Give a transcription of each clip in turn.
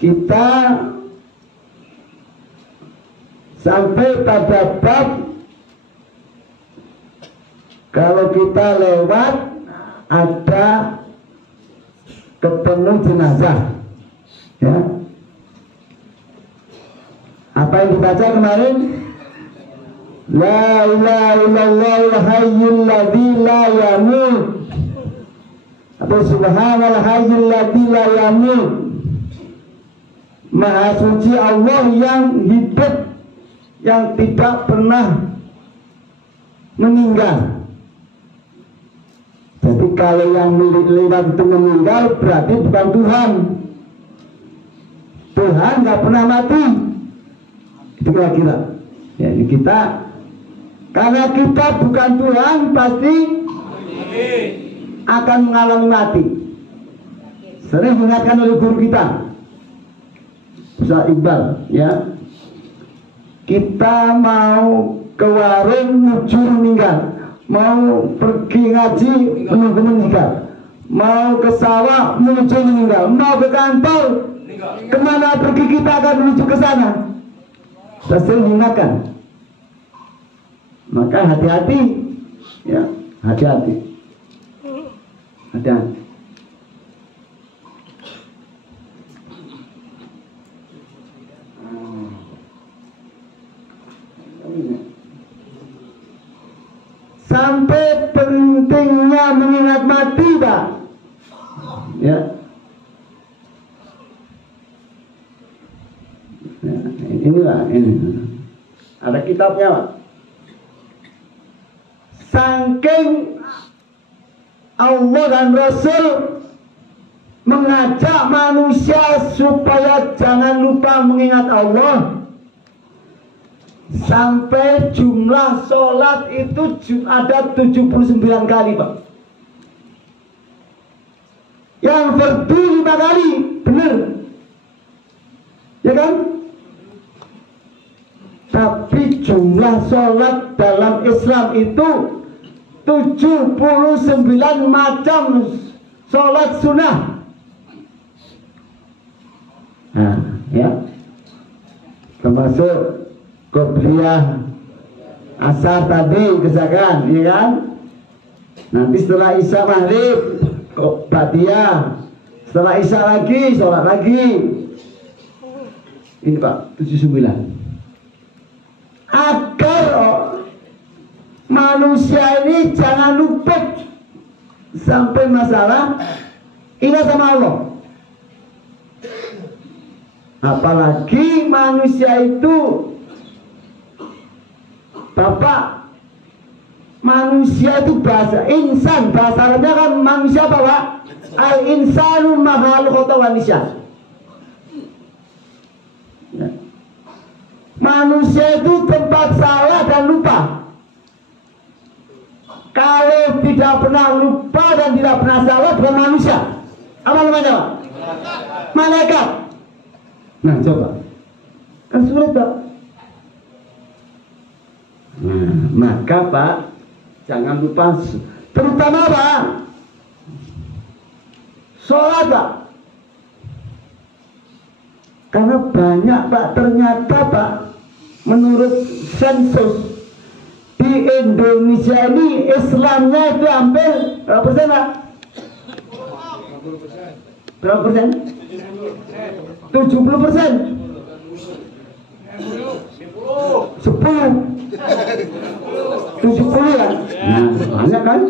kita sampai pada bab kalau kita lewat ada ketemu jenazah, ya. Apa yang dibaca kemarin? La ilaha illallahul hayyul ladzi la yamut. Atau subhanal hayyul ladzi la yamut. Maha suci Allah yang hidup, yang tidak pernah meninggal. Jadi kalau yang lewat itu meninggal berarti bukan Tuhan. Tuhan nggak pernah mati. Itu kira-kira. Ya, ini kita, karena kita bukan Tuhan pasti akan mengalami mati. Sering diingatkan oleh guru kita, Ustaz Iqbal, ya. Kita mau ke warung menuju meninggal, mau pergi ngaji menunggu meninggal, mau ke sawah menuju meninggal, mau ke kantor, kemana pergi kita akan menuju ke sana. Saya sering diingatkan. Maka hati-hati, ya, hati-hati, hati-hati. Sampai pentingnya mengingat mati, Pak. Ya. Ya, inilah ini. Ada kitabnya, Pak. Saking Allah dan Rasul mengajak manusia supaya jangan lupa mengingat Allah, sampai jumlah sholat itu ada 79 kali, Pak. Yang fardu 5 kali, benar, ya kan? Tapi jumlah sholat dalam Islam itu 79 macam sholat sunnah. Nah, ya, termasuk qobliyah asar tadi kesakan, ya kan? Nanti setelah isya maghrib ba'diyah, setelah isya lagi sholat lagi. Ini Pak, 79. Agar manusia ini jangan lupa sampai masalah ingat sama Allah. Apalagi manusia itu, Bapak, manusia itu bahasa insan, bahasa Arabnya kan manusia apa, Pak? Al-insanu mahal khata wa nisyan. Ya. Manusia itu tempat salah dan lupa. Kalau tidak pernah lupa dan tidak pernah salah bukan manusia. Apa namanya, Pak? Malaikat. Nah, coba. Kan sulit, Pak. Nah, maka Pak, jangan lupa, terutama Pak, sholat, Pak. Karena banyak, Pak, ternyata Pak, menurut sensus di Indonesia ini Islamnya itu hampir berapa persen, Pak? Berapa persen? 70%. 10. 70 ya. Nah, banyak kan?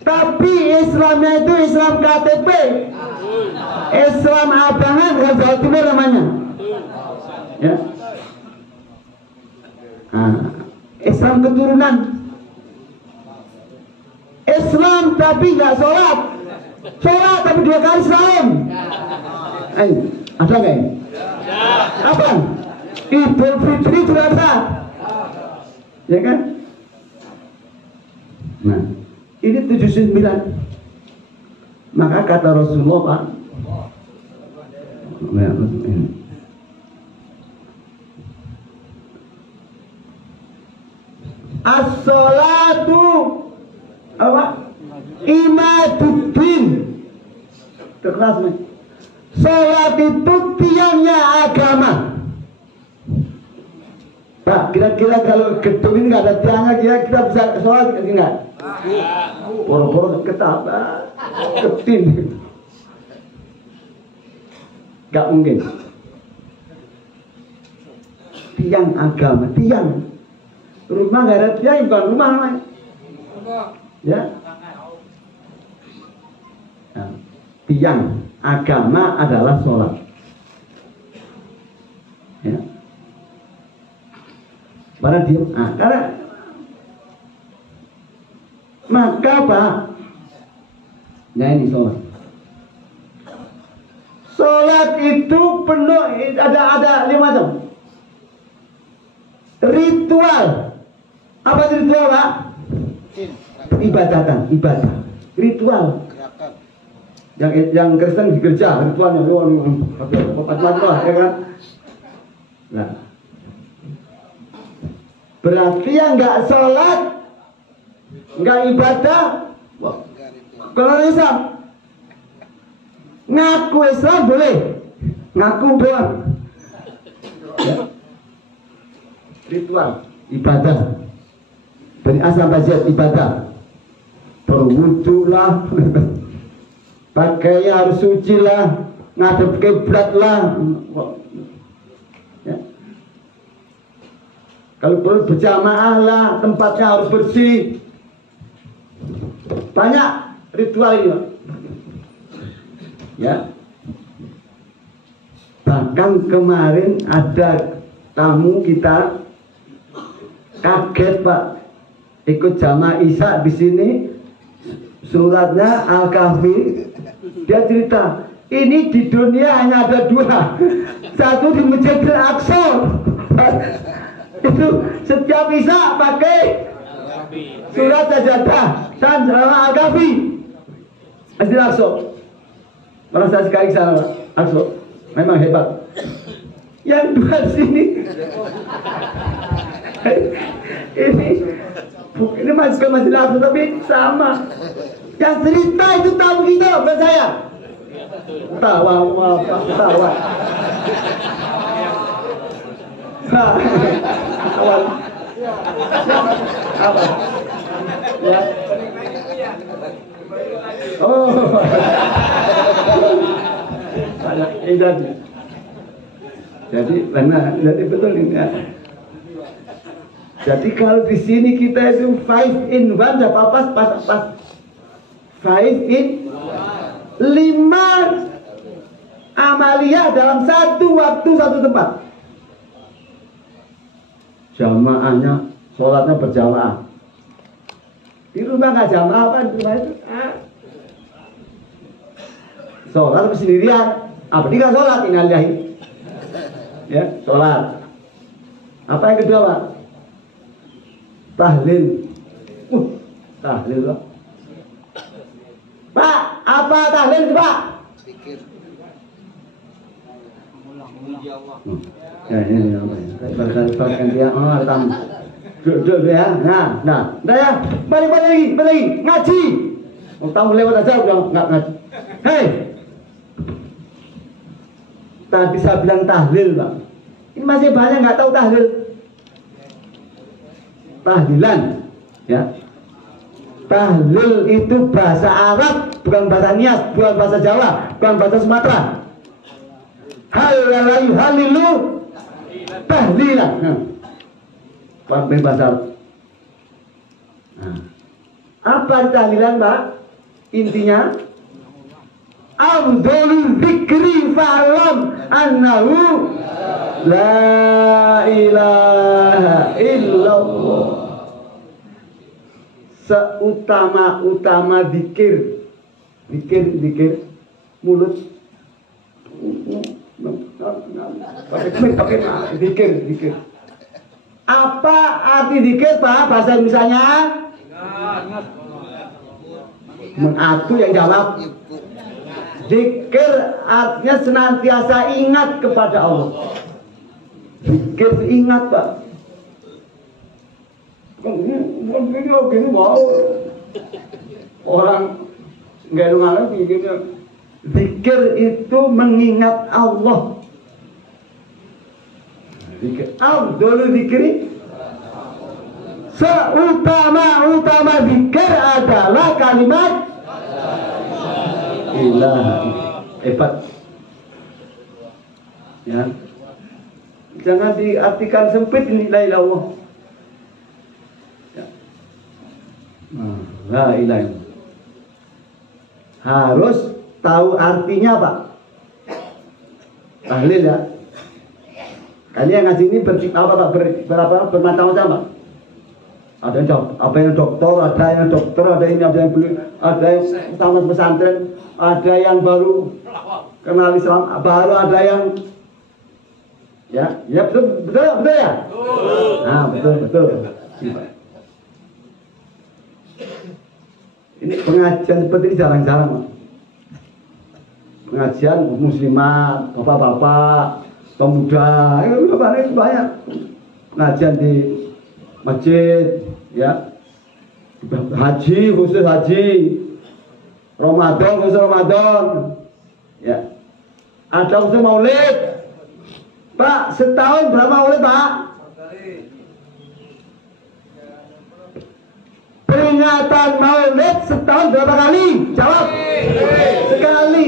Tapi Islamnya itu Islam KTP, Islam abangan, bukan Jawa Timur namanya. Ya. Nah, Islam keturunan. Islam tapi nggak sholat, sholat tapi 2 kali setahun. Ada nggak? Apa? Idul Fitri juga ada, ya kan? Nah, ini 79. Maka kata Rasulullah, Pak, as-sholatu apa? Imaduddin. Keras nih. Sholat itu tiangnya agama. Pak, kira-kira kalau gedung ini nggak ada tiangnya, kira-kira bisa sholat nggak? Poro-poro ketapa, ketin, nggak mungkin. Tiang agama, tiang. Rumah nggak ada tiang, bukan rumah namanya. Ya. Nah, tiang agama adalah sholat. Ya. Pada dia, karena maka Pak, ya ini sholat. Sholat itu penuh, ada 5 macam. Ritual. Apa itu ritual, Pak? Ibadah. Ritual. Yang Kristen di gereja, ritualnya macam-macam, ya kan? Nah, berarti yang nggak sholat, nggak ibadah, kalau Islam ngaku Islam boleh, ngaku doang. Ya. Ritual, ibadah dari A sampai Z, ibadah. Berwudu lah, pakainya harus suci lah, ngadep kiblat lah. Ya. Kalau perlu berjamaah lah, tempatnya harus bersih. Banyak ritual ini, Pak. Ya. Bahkan kemarin ada tamu kita kaget, Pak, ikut jamaah Isya di sini, suratnya Al-Kahfi. Dia cerita, ini di dunia hanya ada 2, satu di Masjidil Aqsa. Itu setiap Isya pakai surat sajadah dan Al-Kahfi. Masjidil Aqsa. Merasa sekali sana, Aqsa. Memang hebat. Yang 2 sini. Ini masuk ke Masjidil Aqsa tapi sama. Yang cerita itu tamu kita, bukan saya. Tawa. Awal. Apa? Ya. Oh. Jadi benar, jadi betul ini. Ya. Jadi kalau di sini kita itu 5 in 1, dapat pas. 5 in 5 amaliyah dalam satu waktu, satu tempat. Jamaahnya, sholatnya berjamaah. Di rumah nggak jamaah, apa di rumah itu? Sholat sendirian. Apa dia nggak sholat? Innalillahi. Ya, sholat. Apa yang kedua, Pak? Tahlil. Tahlil, Pak. Pak, apa tahlil, Pak? Ini bahkan dia duduk ya. Nah ya, balik lagi, ngaji. Tamu lewat aja udah nggak ngaji. Hei, tadi saya bilang tahlil, Pak. Ini masih banyak nggak tahu tahlil. Tahlilan, ya. Tahlil itu bahasa Arab, bukan bahasa Nias, bukan bahasa Jawa, bukan bahasa Sumatera. Halilu tahlilan. Pakai bahasa Arab. Apa tahlilan, Pak? Intinya afdhalul dzikri fa'lam annahu la ilaha illallah. Seutama zikir mulut pakai zikir. Apa arti zikir, Pak? Bahasa Indonesianya mengatur, yang jawab. Zikir artinya senantiasa ingat kepada Allah. Zikir ingat, Pak. Gini mau orang nggak ada ngalah begini. Zikir itu mengingat Allah. Zikir afdhalu zikri, seutama zikir adalah kalimat ilaha. Hebat. Ya. Jangan diartikan sempit ini la ilaha illallah. Ya. La ilaha illallah. Harus tahu artinya, Pak. Tahlil ya. Kalian ngaji ini bermacam-macam, Pak. Ada yang dokter, ada yang beli, ada yang tamat pesantren, ada yang baru kenal Islam, baru ada yang ya betul ya. Nah, betul. Ini pengajian seperti ini jarang-jarang, Pak. Pengajian muslimat, bapak-bapak, pemuda, itu banyak. Pengajian di masjid, ya, haji khusus haji, Ramadan khusus Ramadan, ya, ada khusus maulid. Pak, setahun berapa maulid, Pak? Peringatan maulid setahun berapa kali? Jawab. Sekali.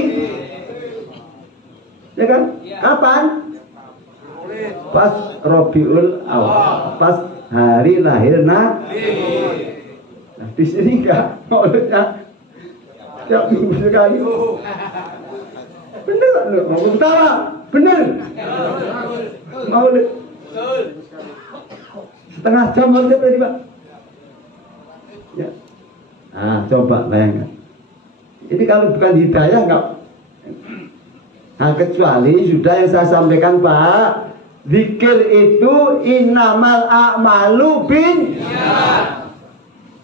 Ya kan? Kapan? Pas Rabiul Awal, pas hari lahir Nabi. Nah, di sini enggak maulidnya tiap minggu sekali. Bener loh, mau ketawa, bener. Maulid setengah jam maulid tadi, Pak. Ya. Nah, coba bayangkan. Ini kalau bukan hidayah enggak. Nah, kecuali sudah yang saya sampaikan, Pak. Zikir itu innamal a'malu bin.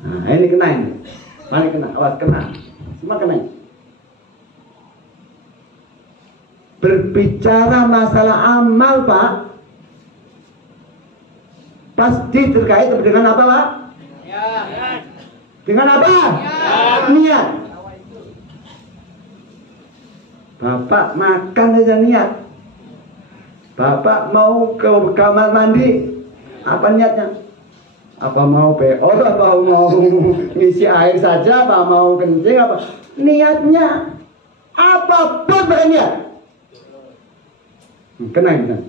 Nah, ini kena ini. Mari kena, awas kena. Semua kena. Berbicara masalah amal, Pak, pasti terkait dengan apa, Pak? Dengan apa? Niat. Bapak makan saja niat. Bapak mau ke kamar mandi, apa niatnya? Apa mau PO, apa mau ngisi air saja, apa mau kencing, apa? Niatnya apapun berniat. Kena.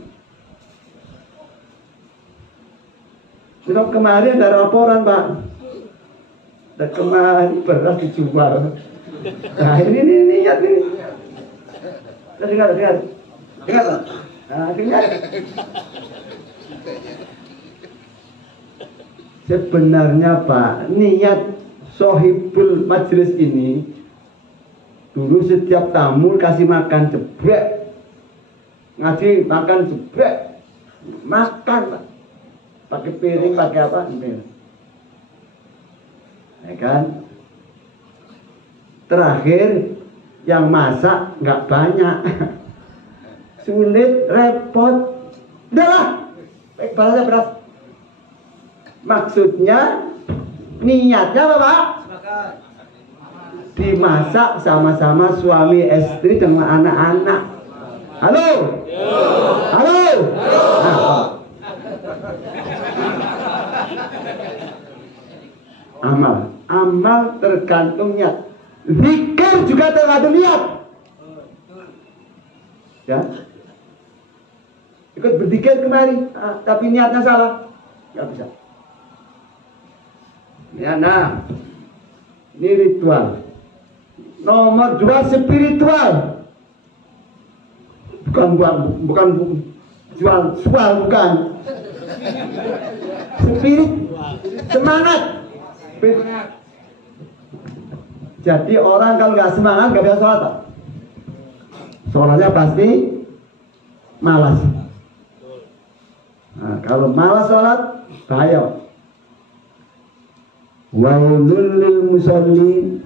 Sudah kemarin ada laporan, Pak. Dan kemarin beras dijual. Nah, ini niat ini. Dengar. Pak. Nah, dengar. Sebenarnya, Pak, niat sohibul majelis ini dulu setiap tamu kasih makan jebrek, ngaji makan jebrek, makan, Pak, pakai piring, pakai apa? Ya kan? Terakhir yang masak nggak banyak, sulit, repot, udahlah, baik balasnya beras. Maksudnya niatnya apa, Pak? Dimasak sama-sama suami istri dengan anak-anak. Halo? Halo? Nah, amal tergantung niat. Zikir juga tergantung niat. Ya. Ikut berzikir kemari, tapi niatnya salah, nggak bisa. Ya, nah, ini ritual. Nomor 2 spiritual. Bukan jual, bukan. Spirit, semangat. Jadi orang kalau nggak semangat nggak bisa sholat, Pak. Sholatnya pasti malas. Nah, kalau malas sholat bahaya. Wailul lil musallin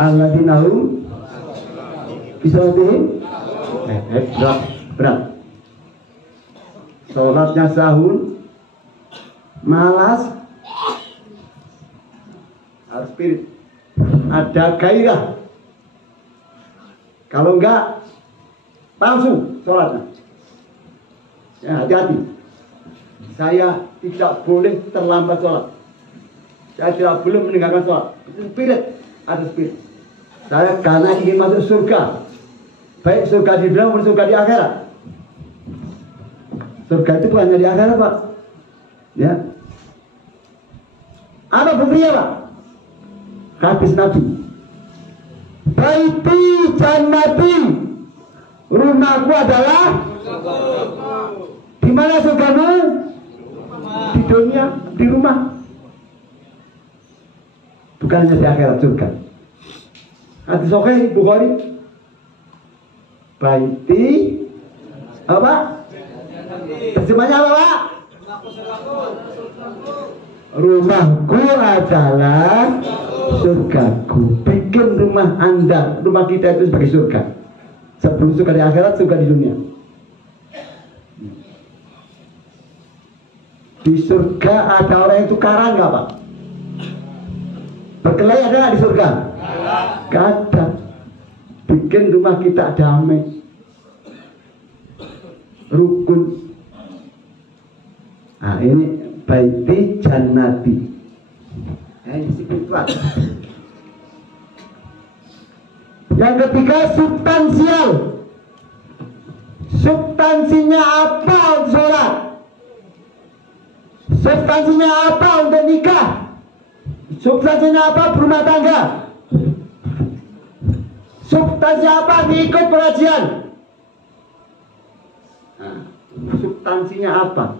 alladzina hum fi sholatihim berat. Sholatnya sahun, malas, harus spirit, ada gairah. Kalau enggak palsu sholatnya. Ya, hati-hati. Saya tidak boleh terlambat sholat. Saya tidak boleh meninggalkan sholat. Itu spirit, ada spirit. Saya karena ingin masuk surga. Baik surga di dunia maupun surga di akhirat. Surga itu bukan hanya di akhirat, Pak. Ya. Apa buktinya, Pak? Hadis Nabi. Baiti jannati. Rumahku adalah di mana surgamu? Di dunia, di rumah. Bukan hanya di akhirat, surga. Hadis Sahih Bukhari. Baiti apa? Terjemahnya apa, Pak? Rumahku adalah surgaku. Bikin rumah Anda, rumah kita itu sebagai surga. Sebelum surga di akhirat, surga di dunia. Di surga ada orang yang tukaran nggak, Pak? Berkelahi ada nggak di surga? Nggak ada. Bikin rumah kita damai, rukun. Nah ini baiti jannati. Ini spiritual. Yang ketiga substansial. Substansinya apa untuk sholat? Substansinya apa untuk nikah? Substansinya apa berumah tangga? Substansinya apa diikut pengajian? Nah, substansinya apa?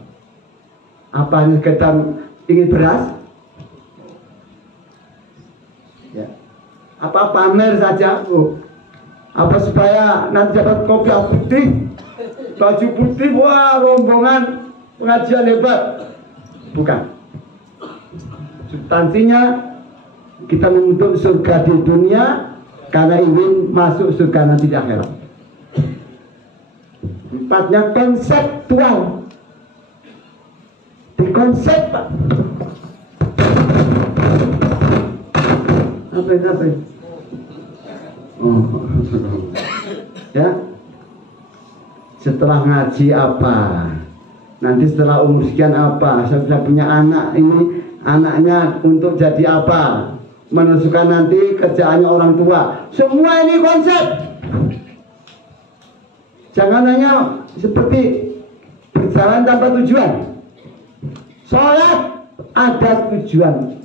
Apa hanya sekedar ingin beras? Ya. Apa pamer saja? Oh. Apa supaya nanti dapat kopi putih, baju putih, wah rombongan pengajian hebat? Bukan. Substansinya kita menuntut surga di dunia karena ingin masuk surga nanti di akhirat. Empatnya konseptual. Di konsep, Pak. Apa? Oh. Ya. Setelah ngaji apa? Nanti setelah umur sekian apa? Saya sudah punya anak ini, anaknya untuk jadi apa? Menentukan nanti kerjaannya orang tua. Semua ini konsep. Jangan hanya seperti berjalan tanpa tujuan. Sholat ada tujuan.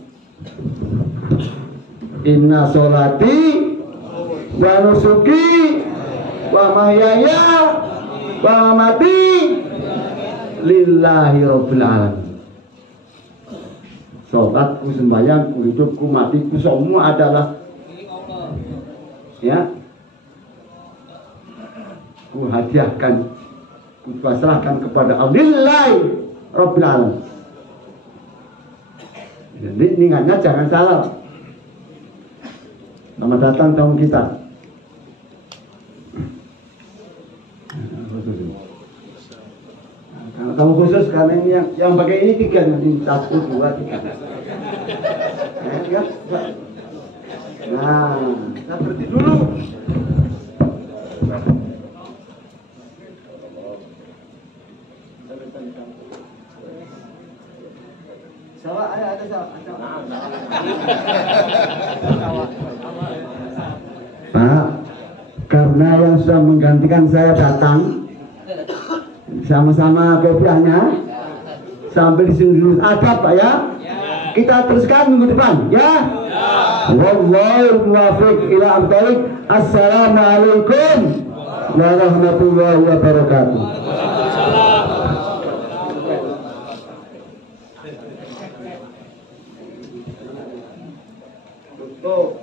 Inna sholati wa nusuki wa mahyaya wa mamati lillahi rabbil alamin. Sholatku, sembahyangku, hidupku, matiku, semua adalah ya, ku hadiahkan, ku pasrahkan kepada Allah rabbil alamin. Jadi ingatnya jangan salah. Selamat datang tahun kita. Kalau kamu khusus karena ini yang pakai ini 3 nanti 1, 2, 3. Nah, kita berhenti dulu. Sawa, ada sawa. Pak, karena yang sudah menggantikan saya datang, sama-sama kopiahnya sampai di sini dulu. Ada, Pak, ya? Kita teruskan minggu depan, ya? Wallahu muwaffiq ila aqwalik. Assalamualaikum warahmatullahi wabarakatuh. Oh.